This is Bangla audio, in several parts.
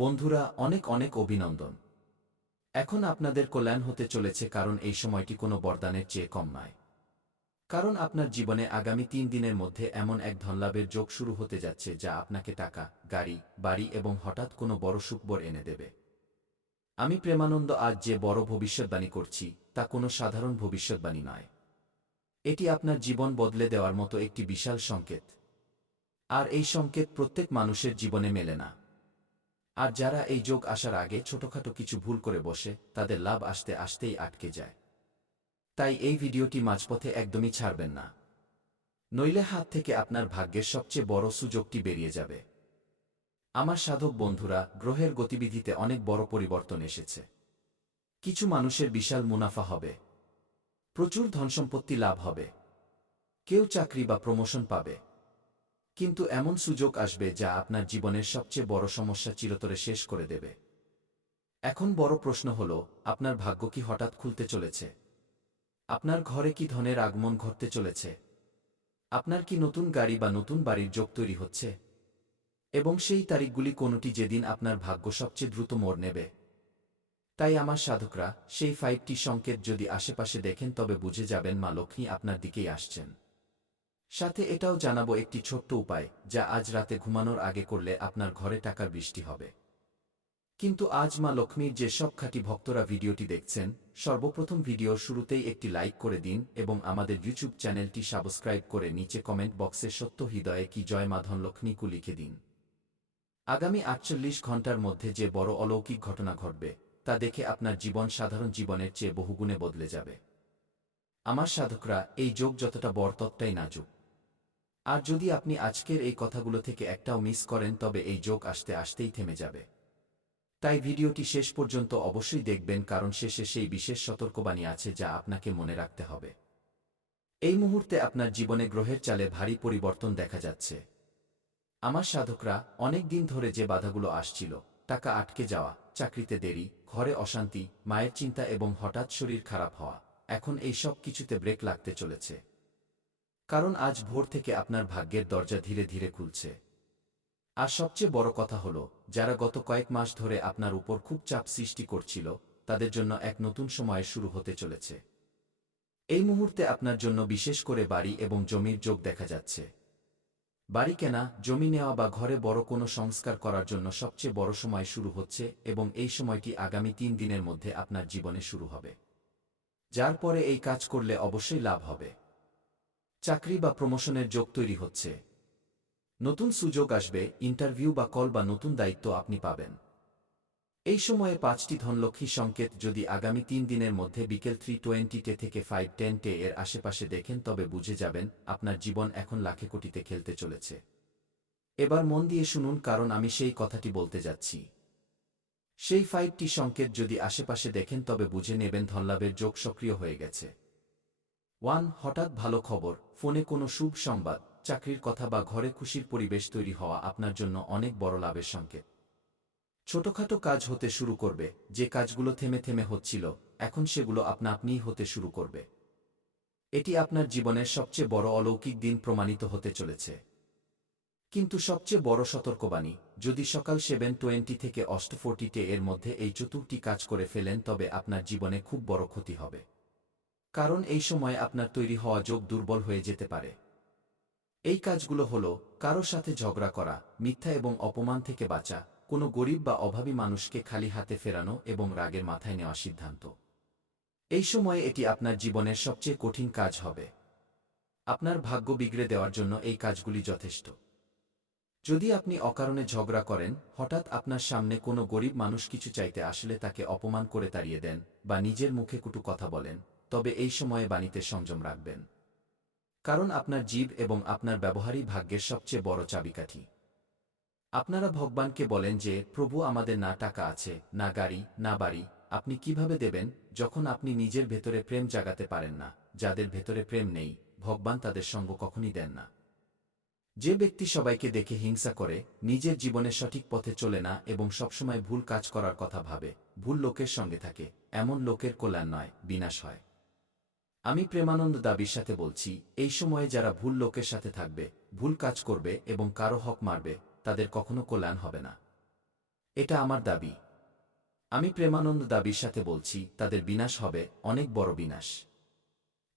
বন্ধুরা, অনেক অনেক অভিনন্দন। এখন আপনাদের কল্যাণ হতে চলেছে, কারণ এই সময়টি কোনো বরদানের চেয়ে কম নয়। কারণ আপনার জীবনে আগামী 3 দিনের মধ্যে এমন এক ধনলাভের যোগ শুরু হতে যাচ্ছে যা আপনাকে টাকা, গাড়ি, বাড়ি এবং হঠাৎ কোনো বড় সুখবর এনে দেবে। আমি প্রেমানন্দ আজ যে বড় ভবিষ্যৎবাণী করছি তা কোনো সাধারণ ভবিষ্যৎবাণী নয়। এটি আপনার জীবন বদলে দেওয়ার মতো একটি বিশাল সংকেত। আর এই সংকেত প্রত্যেক মানুষের জীবনে মেলে না। আর যারা এই যোগ আসার আগে ছোটখাটো কিছু ভুল করে বসে, তাদের লাভ আসতে আসতেই আটকে যায়। তাই এই ভিডিওটি মাঝপথে একদমই ছাড়বেন না, নইলে হাত থেকে আপনার ভাগ্যের সবচেয়ে বড় সুযোগটি বেরিয়ে যাবে। আমার সাধক বন্ধুরা, গ্রহের গতিবিধিতে অনেক বড় পরিবর্তন এসেছে। কিছু মানুষের বিশাল মুনাফা হবে, প্রচুর ধনসম্পত্তি লাভ হবে, কেউ চাকরি বা প্রমোশন পাবে। কিন্তু এমন সুযোগ আসবে যা আপনার জীবনের সবচেয়ে বড় সমস্যা চিরতরে শেষ করে দেবে। এখন বড় প্রশ্ন হল, আপনার ভাগ্য কি হঠাৎ খুলতে চলেছে? আপনার ঘরে কি ধনের আগমন ঘটতে চলেছে? আপনার কি নতুন গাড়ি বা নতুন বাড়ির যোগ তৈরি হচ্ছে? এবং সেই তারিখগুলি কোনটি যেদিন আপনার ভাগ্য সবচেয়ে দ্রুত মোড় নেবে? তাই আমার সাধকরা, সেই 5টি সংকেত যদি আশেপাশে দেখেন তবে বুঝে যাবেন মা লক্ষ্মী আপনার দিকেই আসছেন। সাথে এটাও জানাবো একটি ছোট্ট উপায় যা আজ রাতে ঘুমানোর আগে করলে আপনার ঘরে টাকার বৃষ্টি হবে। কিন্তু আজ মা লক্ষ্মীর যে সব খাঁটি ভক্তরা ভিডিওটি দেখছেন, সর্বপ্রথম ভিডিওর শুরুতেই একটি লাইক করে দিন এবং আমাদের ইউটিউব চ্যানেলটি সাবস্ক্রাইব করে নিচে কমেন্ট বক্সে সত্য হৃদয়ে কি জয় মা ধনলক্ষ্মীকু লিখে দিন। আগামী 48 ঘন্টার মধ্যে যে বড় অলৌকিক ঘটনা ঘটবে তা দেখে আপনার জীবন সাধারণ জীবনের চেয়ে বহুগুণে বদলে যাবে। আমার সাধকরা, এই যোগ যতটা বড় ততটাই নাজুক। আর যদি আপনি আজকের এই কথাগুলো থেকে একটাও মিস করেন তবে এই যোগ আসতে আসতেই থেমে যাবে। তাই ভিডিওটি শেষ পর্যন্ত অবশ্যই দেখবেন, কারণ শেষে সেই বিশেষ সতর্কবাণী আছে যা আপনাকে মনে রাখতে হবে। এই মুহূর্তে আপনার জীবনে গ্রহের চালে ভারী পরিবর্তন দেখা যাচ্ছে। আমার সাধকরা, অনেক দিন ধরে যে বাধাগুলো আসছিল, টাকা আটকে যাওয়া, চাকরিতে দেরি, ঘরে অশান্তি, মায়ের চিন্তা এবং হঠাৎ শরীর খারাপ হওয়া, এখন এই সব কিছুতে ব্রেক লাগতে চলেছে। কারণ আজ ভোর থেকে আপনার ভাগ্যের দরজা ধীরে ধীরে খুলছে। আর সবচেয়ে বড় কথা হলো, যারা গত কয়েক মাস ধরে আপনার উপর খুব চাপ সৃষ্টি করছিল, তাদের জন্য এক নতুন সময় শুরু হতে চলেছে। এই মুহূর্তে আপনার জন্য বিশেষ করে বাড়ি এবং জমির যোগ দেখা যাচ্ছে। বাড়ি কেনা, জমি নেওয়া বা ঘরে বড় কোনো সংস্কার করার জন্য সবচেয়ে বড় সময় শুরু হচ্ছে এবং এই সময়টি আগামী 3 দিনের মধ্যে আপনার জীবনে শুরু হবে। যার পরে এই কাজ করলে অবশ্যই লাভ হবে। চাকরি বা প্রমোশনের যোগ তৈরি হচ্ছে। নতুন সুযোগ আসবে, ইন্টারভিউ বা কল বা নতুন দায়িত্ব আপনি পাবেন। এই সময়ে 5টি ধনলক্ষ্মী সংকেত যদি আগামী 3 দিনের মধ্যে বিকেল 3:20 থেকে 5:10 এর আশেপাশে দেখেন তবে বুঝে যাবেন আপনার জীবন এখন লাখে কোটিতে খেলতে চলেছে। এবার মন দিয়ে শুনুন, কারণ আমি সেই কথাটি বলতে যাচ্ছি। সেই 5টি সংকেত যদি আশেপাশে দেখেন তবে বুঝে নেবেন ধনলাভের যোগ সক্রিয় হয়ে গেছে। 1. হঠাৎ ভালো খবর, ফোনে কোনো শুভ সংবাদ, চাকরির কথা বা ঘরে খুশির পরিবেশ তৈরি হওয়া আপনার জন্য অনেক বড় লাভের সংকেত। ছোটখাটো কাজ হতে শুরু করবে, যে কাজগুলো থেমে থেমে হচ্ছিল, এখন সেগুলো আপনা আপনিই হতে শুরু করবে। এটি আপনার জীবনের সবচেয়ে বড় অলৌকিক দিন প্রমাণিত হতে চলেছে। কিন্তু সবচেয়ে বড় সতর্কবাণী, যদি সকাল 7:20 থেকে 8:40 এর মধ্যে এই চতুর্থটি কাজ করে ফেলেন তবে আপনার জীবনে খুব বড় ক্ষতি হবে। কারণ এই সময় আপনার তৈরি হওয়া যোগ দুর্বল হয়ে যেতে পারে। এই কাজগুলো হল, কারো সাথে ঝগড়া করা, মিথ্যা এবং অপমান থেকে বাঁচা, কোনো গরিব বা অভাবী মানুষকে খালি হাতে ফেরানো এবং রাগের মাথায় নেওয়া সিদ্ধান্ত। এই সময়ে এটি আপনার জীবনের সবচেয়ে কঠিন কাজ হবে। আপনার ভাগ্য বিগড়ে দেওয়ার জন্য এই কাজগুলি যথেষ্ট। যদি আপনি অকারণে ঝগড়া করেন, হঠাৎ আপনার সামনে কোনো গরিব মানুষ কিছু চাইতে আসলে তাকে অপমান করে তাড়িয়ে দেন, বা নিজের মুখে কটু কথা বলেন, তবে এই সময়ে বাণীতে সংযম রাখবেন। কারণ আপনার জিভ এবং আপনার ব্যবহারই ভাগ্যের সবচেয়ে বড় চাবিকাঠি। আপনারা ভগবানকে বলেন যে, প্রভু, আমাদের না টাকা আছে, না গাড়ি, না বাড়ি, আপনি কিভাবে দেবেন? যখন আপনি নিজের ভেতরে প্রেম জাগাতে পারেন না, যাদের ভেতরে প্রেম নেই, ভগবান তাদের সঙ্গ কখনই দেন না। যে ব্যক্তি সবাইকে দেখে হিংসা করে, নিজের জীবনে সঠিক পথে চলে না এবং সবসময় ভুল কাজ করার কথা ভাবে, ভুল লোকের সঙ্গে থাকে, এমন লোকের কল্যাণ নয়, বিনাশ হয়। আমি প্রেমানন্দ দাবির সাথে বলছি, এই সময়ে যারা ভুল লোকের সাথে থাকবে, ভুল কাজ করবে এবং কারো হক মারবে, তাদের কখনো কল্যাণ হবে না। এটা আমার দাবি। আমি প্রেমানন্দ দাবির সাথে বলছি, তাদের বিনাশ হবে, অনেক বড় বিনাশ।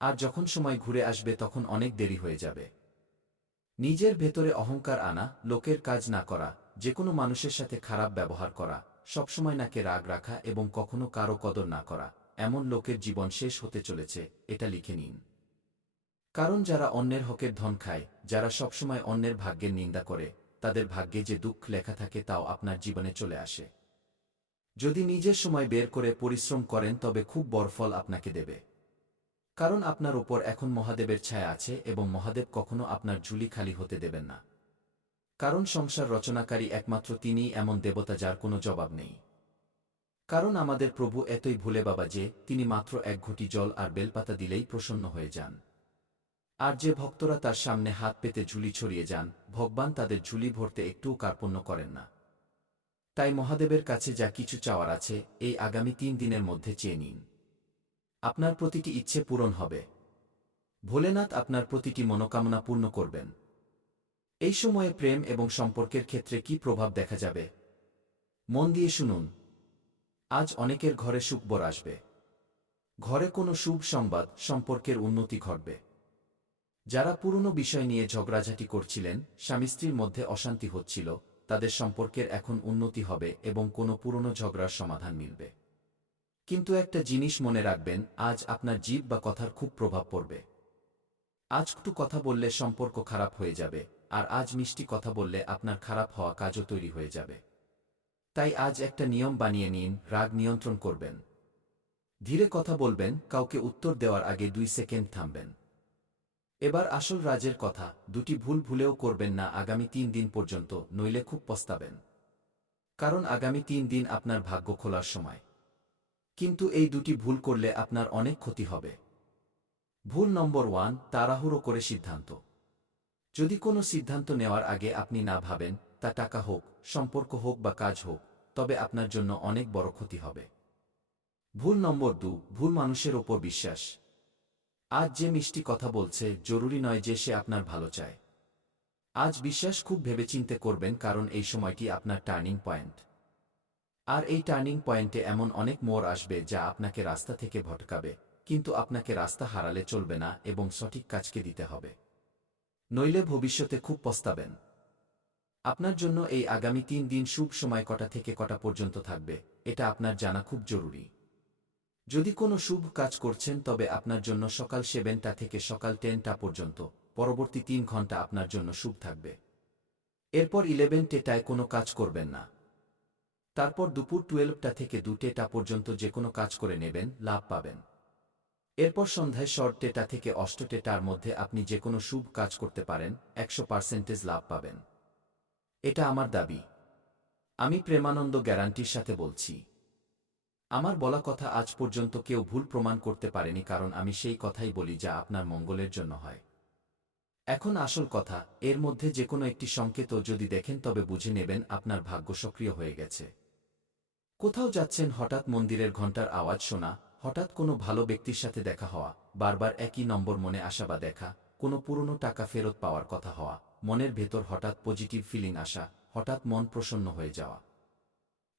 আর যখন সময় ঘুরে আসবে তখন অনেক দেরি হয়ে যাবে। নিজের ভেতরে অহংকার আনা, লোকের কাজ না করা, যে কোনো মানুষের সাথে খারাপ ব্যবহার করা, সবসময় নাকে রাগ রাখা এবং কখনো কারো কদর না করা, এমন লোকের জীবন শেষ হতে চলেছে, এটা লিখে নিন। কারণ যারা অন্যের হকের ধন খায়, যারা সবসময় অন্যের ভাগ্যের নিন্দা করে, তাদের ভাগ্যে যে দুঃখ লেখা থাকে তাও আপনার জীবনে চলে আসে। যদি নিজের সময় বের করে পরিশ্রম করেন তবে খুব বড় ফল আপনাকে দেবে। কারণ আপনার ওপর এখন মহাদেবের ছায়া আছে এবং মহাদেব কখনো আপনার ঝুলি খালি হতে দেবেন না। কারণ সংসার রচনাকারী একমাত্র তিনিই এমন দেবতা যার কোনো জবাব নেই। কারণ আমাদের প্রভু এতই ভুলে বাবা যে তিনি মাত্র এক ঘটি জল আর বেলপাতা দিলেই প্রসন্ন হয়ে যান। আর যে ভক্তরা তার সামনে হাত পেতে ঝুলি ছড়িয়ে যান, ভগবান তাদের ঝুলি ভরতে একটুও কার্পণ্য করেন না। তাই মহাদেবের কাছে যা কিছু চাওয়ার আছে, এই আগামী 3 দিনের মধ্যে চেয়ে নিন। আপনার প্রতিটি ইচ্ছে পূরণ হবে। ভোলেনাথ আপনার প্রতিটি মনোকামনা পূর্ণ করবেন। এই সময়ে প্রেম এবং সম্পর্কের ক্ষেত্রে কি প্রভাব দেখা যাবে? মন দিয়ে শুনুন। আজ অনেকের ঘরে সুখবর আসবে। ঘরে কোনো শুভ সংবাদ, সম্পর্কের উন্নতি ঘটবে। যারা পুরনো বিষয় নিয়ে ঝগড়াঝাটি করছিলেন, স্বামী স্ত্রীর মধ্যে অশান্তি হচ্ছিল, তাদের সম্পর্কের এখন উন্নতি হবে এবং কোনো পুরনো ঝগড়ার সমাধান মিলবে। কিন্তু একটা জিনিস মনে রাখবেন, আজ আপনার জিভ বা কথার খুব প্রভাব পড়বে। আজ একটু কথা বললে সম্পর্ক খারাপ হয়ে যাবে, আর আজ মিষ্টি কথা বললে আপনার খারাপ হওয়া কাজও তৈরি হয়ে যাবে। তাই আজ একটা নিয়ম বানিয়ে নিন, রাগ নিয়ন্ত্রণ করবেন। ধীরে কথা বলবেন, কাউকে উত্তর দেওয়ার আগে 2 সেকেন্ড থামবেন। এবার আসল রাজের কথা, দুটি ভুল ভুলেও করবেন না আগামী 3 দিন পর্যন্ত, নইলে খুব পস্তাবেন। কারণ আগামী 3 দিন আপনার ভাগ্য খোলার সময়। কিন্তু এই দুটি ভুল করলে আপনার অনেক ক্ষতি হবে। ভুল নম্বর 1, তাড়াহুড়ো করে সিদ্ধান্ত। যদি কোনো সিদ্ধান্ত নেওয়ার আগে আপনি না ভাবেন, তা টাকা হোক, সম্পর্ক হোক বা কাজ হোক, তবে আপনার জন্য অনেক বড় ক্ষতি হবে। ভুল নম্বর 2, ভুল মানুষের ওপর বিশ্বাস। আজ যে মিষ্টি কথা বলছে, জরুরি নয় যে সে আপনার ভালো চায়। আজ বিশ্বাস খুব ভেবেচিন্তে করবেন, কারণ এই সময়টি আপনার টার্নিং পয়েন্ট। আর এই টার্নিং পয়েন্টে এমন অনেক মোড় আসবে যা আপনাকে রাস্তা থেকে ভটকাবে, কিন্তু আপনাকে রাস্তা হারালে চলবে না এবং সঠিক কাজকে দিতে হবে। নইলে ভবিষ্যতে খুব পস্তাবেন। আপনার জন্য এই আগামী 3 দিন শুভ সময় কটা থেকে কটা পর্যন্ত থাকবে, এটা আপনার জানা খুব জরুরি। যদি কোনো শুভ কাজ করছেন তবে আপনার জন্য সকাল 7টা থেকে সকাল 10টা পর্যন্ত, পরবর্তী 3 ঘন্টা আপনার জন্য শুভ থাকবে। এরপর 11টায় কোনো কাজ করবেন না। তারপর দুপুর 12টা থেকে 2টা পর্যন্ত যে কোনো কাজ করে নেবেন, লাভ পাবেন। এরপর সন্ধ্যায় 6টা থেকে 8টার মধ্যে আপনি যে কোনো শুভ কাজ করতে পারেন, 100% লাভ পাবেন। এটা আমার দাবি। আমি প্রেমানন্দ গ্যারান্টির সাথে বলছি। আমার বলা কথা আজ পর্যন্ত কেউ ভুল প্রমাণ করতে পারেনি, কারণ আমি সেই কথাই বলি যা আপনার মঙ্গলের জন্য হয়। এখন আসল কথা, এর মধ্যে যে কোনো একটি সংকেতও যদি দেখেন তবে বুঝে নেবেন আপনার ভাগ্য সক্রিয় হয়ে গেছে। কোথাও যাচ্ছেন, হঠাৎ মন্দিরের ঘণ্টার আওয়াজ শোনা, হঠাৎ কোনো ভালো ব্যক্তির সাথে দেখা হওয়া, বারবার একই নম্বর মনে আসা বা দেখা, কোনো পুরনো টাকা ফেরত পাওয়ার কথা হওয়া, মনের ভেতর হঠাৎ পজিটিভ ফিলিং আসা, হঠাৎ মন প্রসন্ন হয়ে যাওয়া।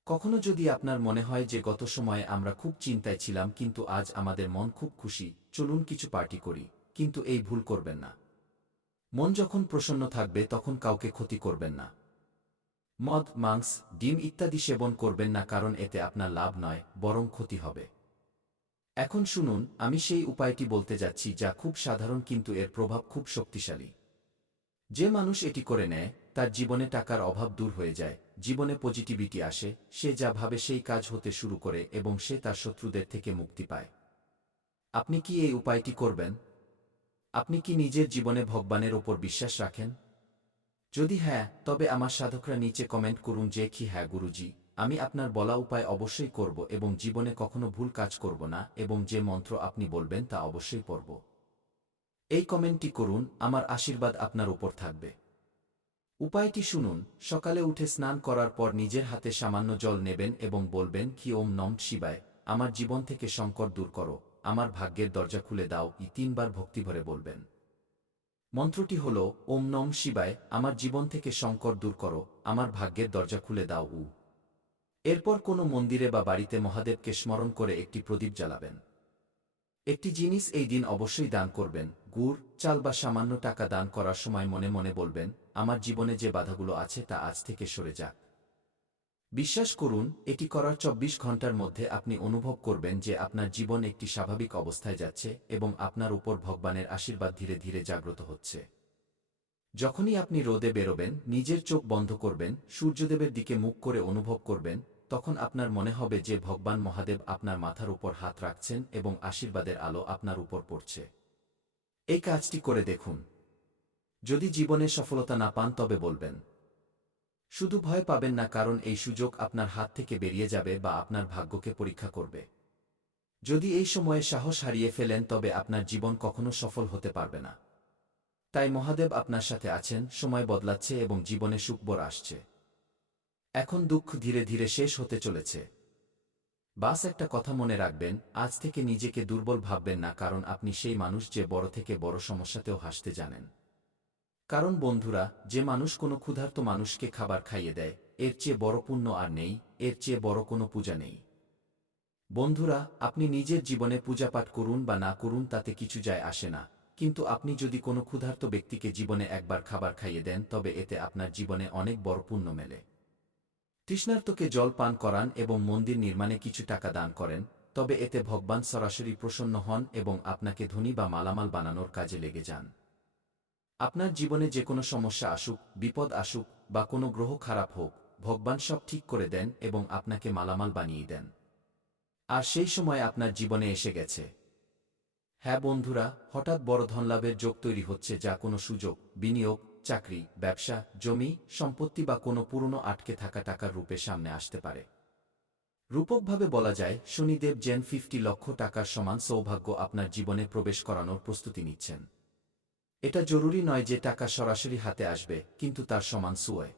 কখনো যদি আপনার মনে হয় যে গত সময়ে আমরা খুব চিন্তায় ছিলাম কিন্তু আজ আমাদের মন খুব খুশি, চলুন কিছু পার্টি করি, কিন্তু এই ভুল করবেন না। মন যখন প্রসন্ন থাকবে তখন কাউকে ক্ষতি করবেন না। মদ, মাংস, ডিম ইত্যাদি সেবন করবেন না, কারণ এতে আপনার লাভ নয়, বরং ক্ষতি হবে। এখন শুনুন, আমি সেই উপায়টি বলতে যাচ্ছি যা খুব সাধারণ কিন্তু এর প্রভাব খুব শক্তিশালী। যে মানুষ এটি করে নেয়, তার জীবনে টাকার অভাব দূর হয়ে যায়, জীবনে পজিটিভিটি আসে, সে যা ভাবে সেই কাজ হতে শুরু করে এবং সে তার শত্রুদের থেকে মুক্তি পায়। আপনি কি এই উপায়টি করবেন? আপনি কি নিজের জীবনে ভগবানের ওপর বিশ্বাস রাখেন? যদি হ্যাঁ, তবে আমার সাধকরা নিচে কমেন্ট করুন যে কি হ্যাঁ গুরুজি, আমি আপনার বলা উপায় অবশ্যই করব এবং জীবনে কখনো ভুল কাজ করব না এবং যে মন্ত্র আপনি বলবেন তা অবশ্যই পড়ব। এই কমেন্টটি করুন, আমার আশীর্বাদ আপনার উপর থাকবে। উপায়টি শুনুন, সকালে উঠে স্নান করার পর নিজের হাতে সামান্য জল নেবেন এবং বলবেন কি ওম নম শিবায়, আমার জীবন থেকে সংকট দূর করো, আমার ভাগ্যের দরজা খুলে দাও, 3বার ভক্তিভরে বলবেন। মন্ত্রটি হল ওম নম শিবায়, আমার জীবন থেকে সংকট দূর করো, আমার ভাগ্যের দরজা খুলে দাও। এরপর কোনো মন্দিরে বা বাড়িতে মহাদেবকে স্মরণ করে একটি প্রদীপ জ্বালাবেন। একটি জিনিস এই দিন অবশ্যই দান করবেন, গুড়, চাল বা সামান্য টাকা দান করার সময় মনে মনে বলবেন, আমার জীবনে যে বাধাগুলো আছে তা আজ থেকে সরে যাক। বিশ্বাস করুন, এটি করার ২৪ ঘন্টার মধ্যে আপনি অনুভব করবেন যে আপনার জীবন একটি স্বাভাবিক অবস্থায় যাচ্ছে এবং আপনার উপর ভগবানের আশীর্বাদ ধীরে ধীরে জাগ্রত হচ্ছে। যখনই আপনি রোদে বেরোবেন, নিজের চোখ বন্ধ করবেন, সূর্যদেবের দিকে মুখ করে অনুভব করবেন, তখন আপনার মনে হবে যে ভগবান মহাদেব আপনার মাথার উপর হাত রাখছেন এবং আশীর্বাদের আলো আপনার উপর পড়ছে। এই কাজটি করে দেখুন। যদি জীবনে সফলতা না পান তবে বলবেন। শুধু ভয় পাবেন না, কারণ এই সুযোগ আপনার হাত থেকে বেরিয়ে যাবে বা আপনার ভাগ্যকে পরীক্ষা করবে। যদি এই সময়ে সাহস হারিয়ে ফেলেন তবে আপনার জীবন কখনো সফল হতে পারবে না। তাই মহাদেব আপনার সাথে আছেন, সময় বদলাচ্ছে এবং জীবনে সুখবর আসছে। এখন দুঃখ ধীরে ধীরে শেষ হতে চলেছে। বাস একটা কথা মনে রাখবেন, আজ থেকে নিজেকে দুর্বল ভাববেন না, কারণ আপনি সেই মানুষ যে বড় থেকে বড় সমস্যাতেও হাসতে জানেন। কারণ বন্ধুরা, যে মানুষ কোনো ক্ষুধার্ত মানুষকে খাবার খাইয়ে দেয়, এর চেয়ে বড় পুণ্য আর নেই, এর চেয়ে বড় কোনো পূজা নেই। বন্ধুরা, আপনি নিজের জীবনে পূজাপাঠ করুন বা না করুন তাতে কিছু যায় আসে না, কিন্তু আপনি যদি কোনো ক্ষুধার্ত ব্যক্তিকে জীবনে একবার খাবার খাইয়ে দেন তবে এতে আপনার জীবনে অনেক বড় পুণ্য মেলে। তৃষ্ণার্তকে জল পান করান এবং মন্দির নির্মাণে কিছু টাকা দান করেন, তবে এতে ভগবান সরাসরি প্রসন্ন হন এবং আপনাকে ধনী বা মালামাল বানানোর কাজে লেগে যান। আপনার জীবনে যে কোনো সমস্যা আসুক, বিপদ আসুক বা কোনো গ্রহ খারাপ হোক, ভগবান সব ঠিক করে দেন এবং আপনাকে মালামাল বানিয়ে দেন। আর সেই সময় আপনার জীবনে এসে গেছে। হ্যাঁ বন্ধুরা, হঠাৎ বড় ধনলাভের যোগ তৈরি হচ্ছে, যা কোনো সুযোগ, বিনিয়োগ, চাকরি, ব্যবসা, জমি, সম্পত্তি বা কোনো পুরনো আটকে থাকা টাকার রূপে সামনে আসতে পারে। রূপকভাবে বলা যায়, শনিদেব যেন 50 লক্ষ টাকার সমান সৌভাগ্য আপনার জীবনে প্রবেশ করানোর প্রস্তুতি নিচ্ছেন। এটা জরুরি নয় যে টাকা সরাসরি হাতে আসবে, কিন্তু তার সমান সুয়